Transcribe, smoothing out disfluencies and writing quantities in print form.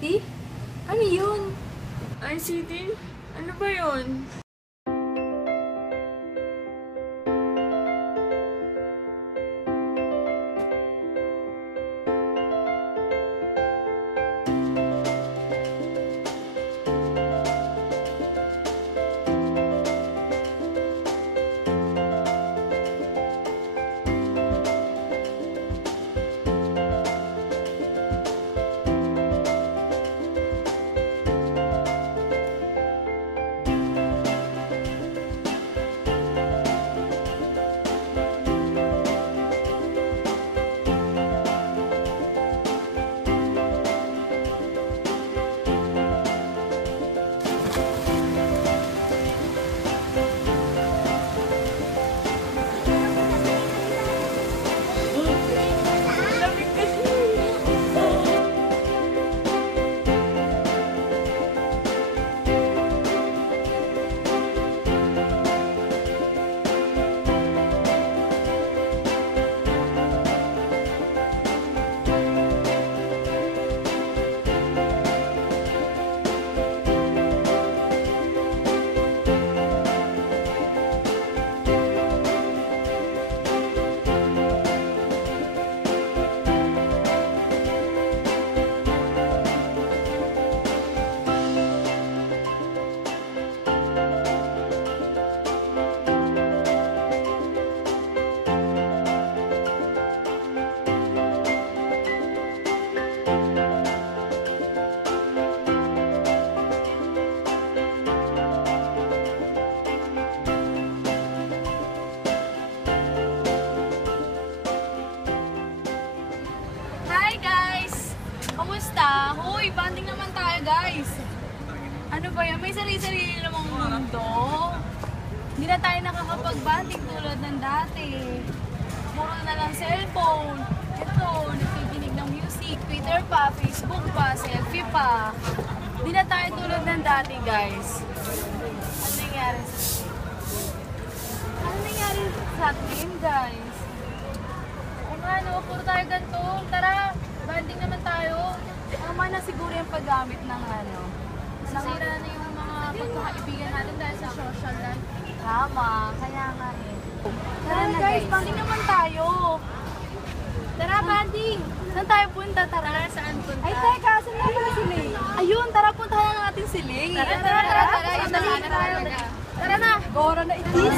ICT? Ano yun? ICT? Ano ba yun? Hi guys! Kamusta? Hoy, banding naman tayo guys! Ano ba yan? May sarili-sarili namang mundo. Hindi na tayo nakakapag-banding tulad ng dati. Puro na lang cellphone. Ito, nakikinig ng music, Twitter pa, Facebook pa, selfie pa. Hindi na tayo tulad ng dati guys. Ano nangyari sa atin? Ano nangyari sa atin guys? O nga no, puro tayo ganito. Tara, banding naman tayo. Tama na siguro yung paggamit ng ano. Nasira na yung mga pagkakaibigan natin dahil sa social life. Tama, kaya nga eh. Tara na guys, banding naman tayo. Tara, banding. Saan tayo punta? Tara, Saan punta? Ay, teka, saan na pala si Ling? Ayun, tara, puntahan na natin si Ling. Tara. Yung dali na tayo. Tara na. Goro na itis.